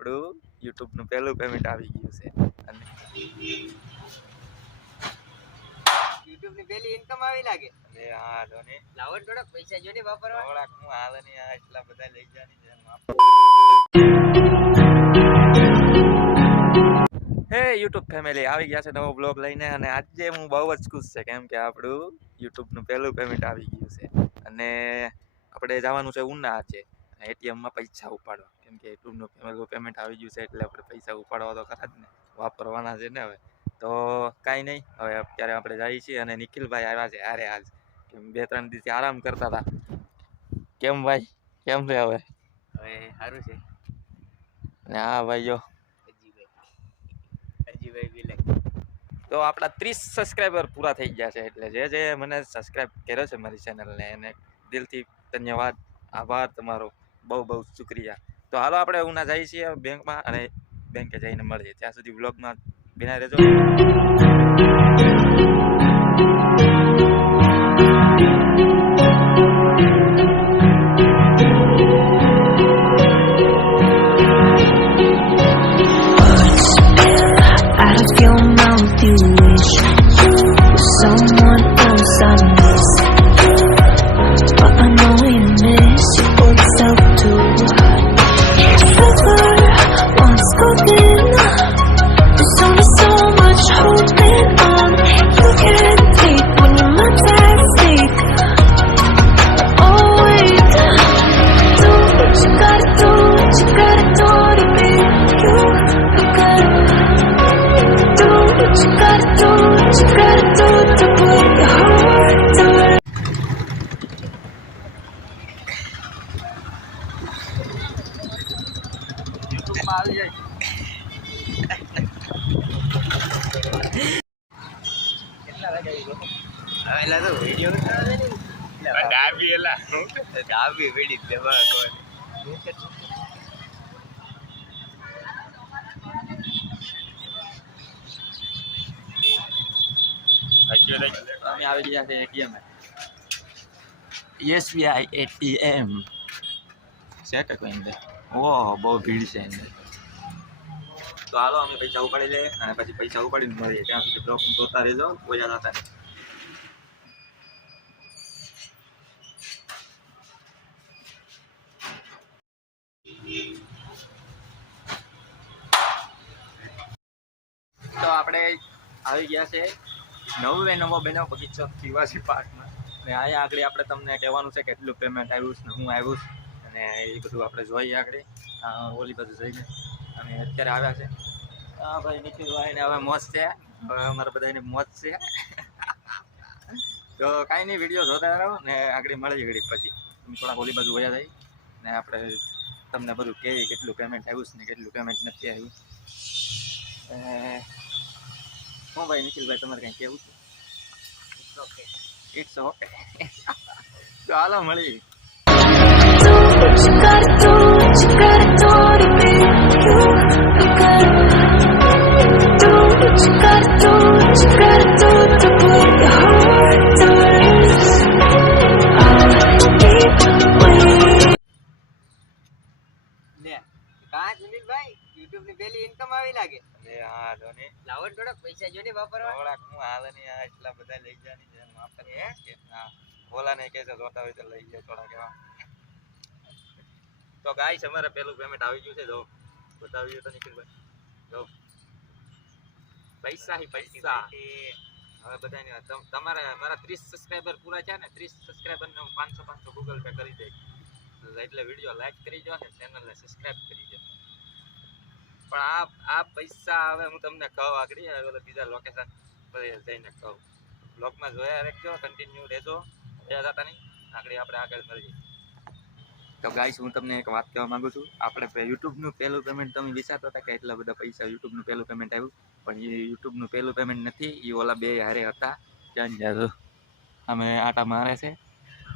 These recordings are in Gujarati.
આપણું યુટ્યુબનું પહેલું પેમેન્ટ આવી ગયું છે. અને યુટ્યુબની પેલી ઇન્કમ આવી લાગે? ને લાવો ને થોડાક પૈસા જો ને વાપરવા થોડાક હું હાલ ને આ એટલા બધા લઈ જવાની છે હે યુટ્યુબ ફેમિલી આવી ગયા છે નવો બ્લોગ લઈને અને આજે હું બહુ જ ખુશ છે કેમ કે આપણું યુટ્યુબનું પહેલું પેમેન્ટ આવી ગયું છે. અને આપણે જવાનું છે ઉના છે એટીએમમાં પૈસા ઉપાડવા. કેમ કે યુટ્યુબનું પહેલું પેમેન્ટ આવી ગયું છે એટલે આપણે પૈસા ઉપાડવા તો ખરા જ ને. વાપરવાના છે ને હવે. તો કાંઈ નહીં હવે અત્યારે આપણે જઈએ છીએ અને નિખિલભાઈ આવ્યા છે અરે આજ કેમ બે ત્રણ દિવસથી આરામ કરતા હતા. કેમ ભાઈ? કેમ છે હવે? હવે સારું છે. અને હા ભાઈ જો. અજીભાઈ બી તો આપણા ત્રીસ સબસ્ક્રાઈબર પૂરા થઈ ગયા છે એટલે જે જે મને સબસ્ક્રાઈબ કર્યો છે મારી ચેનલને એને દિલથી ધન્યવાદ આભાર તમારો. બહુ બહુ શુક્રિયા. તો હાલો આપણે ઉના જઈએ છીએ બેંકમાં અને બેંકે જઈને મળીએ. ત્યાં સુધી વ્લોગમાં બિના રહેજો. Out અમે આવી ગયા છે એટીએમ એસબીઆઈ એટીએમ છે કે કોઈ અંદર ઓહ બહુ ભીડ છે અંદર તો હાલો, અમે પૈસા ઉપાડી લઈએ અને પછી પૈસા ઉપાડીને મળીએ. ત્યાં સુધી બ્લોક જોતા રહેજો. ઓજા જતા તો આપણે આવી ગયા છે નવે નવો બેનો બગીચો શિવાજી પાર્કમાં. ને અહીંયા આગળ આપણે તમને કહેવાનું છે કેટલું પેમેન્ટ આવ્યું છે હું આવ્યું અને એ બધું આપણે જોઈએ આગળ. ઓલી બધું જઈને. અને અત્યારે આવ્યા છે. હા ભાઈ નિખિલભાઈને હવે મોજ છે. હવે અમારા બધાની મોજ છે. તો કાંઈ નહીં વીડિયો જોતા રહો ને આગળ મળી ઘડી પછી. અમે થોડા ઓલી બાજુ વયા થઈ ને આપણે તમને બધું કહીએ કેટલું પેમેન્ટ આવ્યું છે ને કેટલું પેમેન્ટ નથી આવ્યું. હું ભાઈ નિખિલભાઈ તમારે કંઈ કેવું છે? ઓકે ઇટ્સ ઓકે તો હાલો મળી યુટ્યુબની પેલી ઇન્કમ આવી લાગે. અરે હા લાવો પૈસા જો ને વાપરવા થોડાક હું હાલ ને આ એટલા બધા લઈ છે વાપર કે હા બોલા ને કે છે જોતા હોય તો લઈ જાય થોડાક એવા. તો ગાઈસ અમારે પેલું પેમેન્ટ આવી ગયું છે જો. બતાવ્યું તો નિખિલભાઈ. જો. પૈસા હી પૈસા. હવે બધાને તમ- તમારે, મારા ત્રીસ સબસ્ક્રાઈબર પૂરા છે ને, ત્રીસ સબસ્ક્રાઈબર ને હું પાંચસો પાંચસો ગૂગલ પે કરી દઈશ. એટલે વીડિયો લાઈક કરી દો ને ચેનલને સબસ્ક્રાઈબ કરી દો. પણ આ આ પૈસા હવે હું તમને કહું આગળ બીજા લોકેશન પર જઈને કહું. બ્લોગમાં જોયા રાખજો કન્ટિન્યુ રહેજો. જતા નહીં? આગળ આપણે આગળ મળીએ. તો ગાઈસ હું તમને એક વાત કહેવા માગું છું. આપણે યુટ્યુબનું પહેલું પેમેન્ટ તમે વિચારતા હતા કે એટલા બધા પૈસા યુટ્યુબનું પહેલું પેમેન્ટ આવ્યું. પણ એ યુટ્યુબનું પહેલું પેમેન્ટ નથી. એ ઓલા બે હારે હતા. ત્યાં જાદુ અમે આટા મારે છે.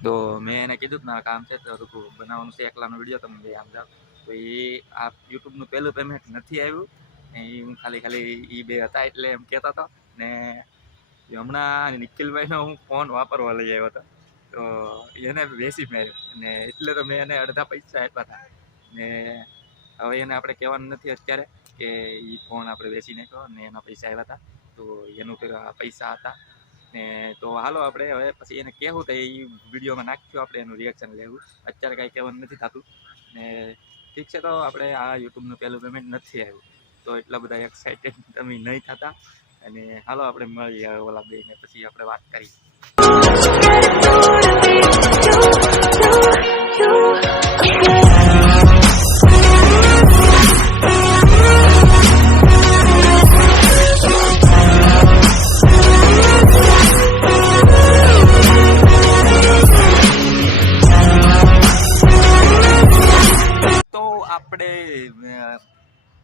તો મેં એને કીધું મારા કામ છે તો બનાવવાનું છે. એકલાનો વીડિયો તમે બે આમ જાઓ. તો એ આ યુટ્યુબનું પહેલું પેમેન્ટ નથી આવ્યું. એ હું ખાલી ખાલી એ બે હતા એટલે એમ કહેતા હતા. ને હમણાં નિખિલભાઈનો હું ફોન વાપરવા લઈ આવ્યો હતો. તો એને બેસી માર્યો અને એટલે તો મેં એને અડધા પૈસા આપ્યા હતા. ને હવે એને આપણે કહેવાનું નથી અત્યારે કે એ ફોન આપણે વેચી નાખ્યો ને એના પૈસા આવ્યા હતા. તો એનું પૈસા હતા. ને તો હાલો આપણે હવે પછી એને કહેવું તો એ વિડીયોમાં નાખ્યું આપણે એનું રિએક્શન લેવું. અત્યારે કાંઈ કહેવાનું નથી થતું. ને ઠીક છે તો આપણે આ યુટ્યુબનું પહેલું પેમેન્ટ નથી આવ્યું. તો એટલા બધા એક્સાઇટેડ તમે નહીં થતા. અને હાલો આપણે મળીએ ઓલા બેને પછી આપણે વાત કરીએ.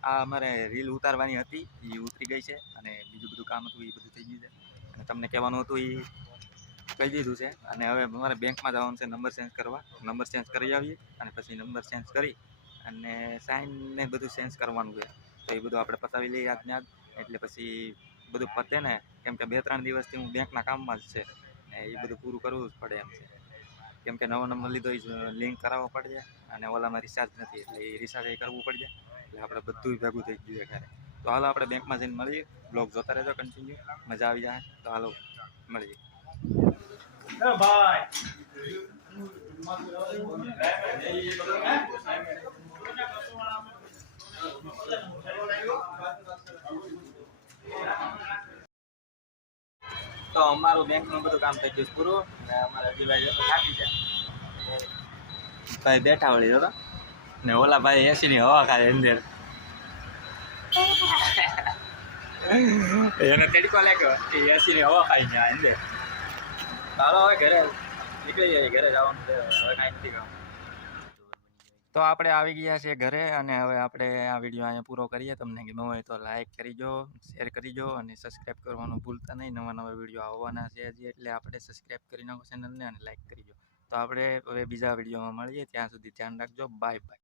આ અમારે રીલ ઉતારવાની હતી એ ઉતરી ગઈ છે અને બીજું બધું કામ હતું એ બધું થઈ ગયું છે. અને તમને કહેવાનું હતું એ કહી દીધું છે. અને હવે અમારે બેંકમાં જવાનું છે, નંબર ચેન્જ કરવા. નંબર ચેન્જ કરી આવીએ અને પછી નંબર ચેન્જ કરી અને સાઇન ને બધું ચેન્જ કરવાનું છે. તો એ બધું આપણે પતાવી લઈએ આજને આજ એટલે પછી બધું પતે ને, કેમ કે બે ત્રણ દિવસથી હું બેંકના કામમાં જ છે. ને એ બધું પૂરું કરવું જ પડે એમ છે. કેમ કે નવો નંબર લીધો એ લિંક કરાવવો પડશે અને ઓલામાં રિચાર્જ નથી, એટલે એ રિચાર્જ એ કરવું પડે એટલે આપણે બધું ભેગું થઈ ગયું છે ઘરે. તો હાલો આપણે બેંકમાં જઈને મળીએ. બ્લોગ જોતા રહેજો કન્ટિન્યુ મજા આવી જાય. તો હાલો, મળીએ. તો અમારું બેંકનું બધું કામ થઈ ગયું છે પૂરું. ને અમારા હજીભાઈ જો તો થાકી જાય ભાઈ બેઠા વળી જો તો. ને ઓલા ભાઈ એસી ની હવા ખાય અંદર એને તડકો લાગ્યો એ એસી ની હવા ખાઈ ગયા અંદર ચાલો હવે ઘરે નીકળી જાય ઘરે જવાનું છે હવે કાંઈ નથી કામ તો આપણે આવી ગયા છીએ ઘરે અને હવે આપણે આ વીડિયો અહીંયા પૂરો કરીએ. તમને ગમ્યો હોય તો લાઇક કરીજો શેર કરીજો અને સબસ્ક્રાઈબ કરવાનું ભૂલતા નહીં. નવા નવા વીડિયો આવવાના છે હજી, એટલે આપણે સબસ્ક્રાઈબ કરી નાખો ચેનલને અને લાઇક કરીજો તો આપણે હવે બીજા વિડીયોમાં મળીએ. ત્યાં સુધી ધ્યાન રાખજો. Bye bye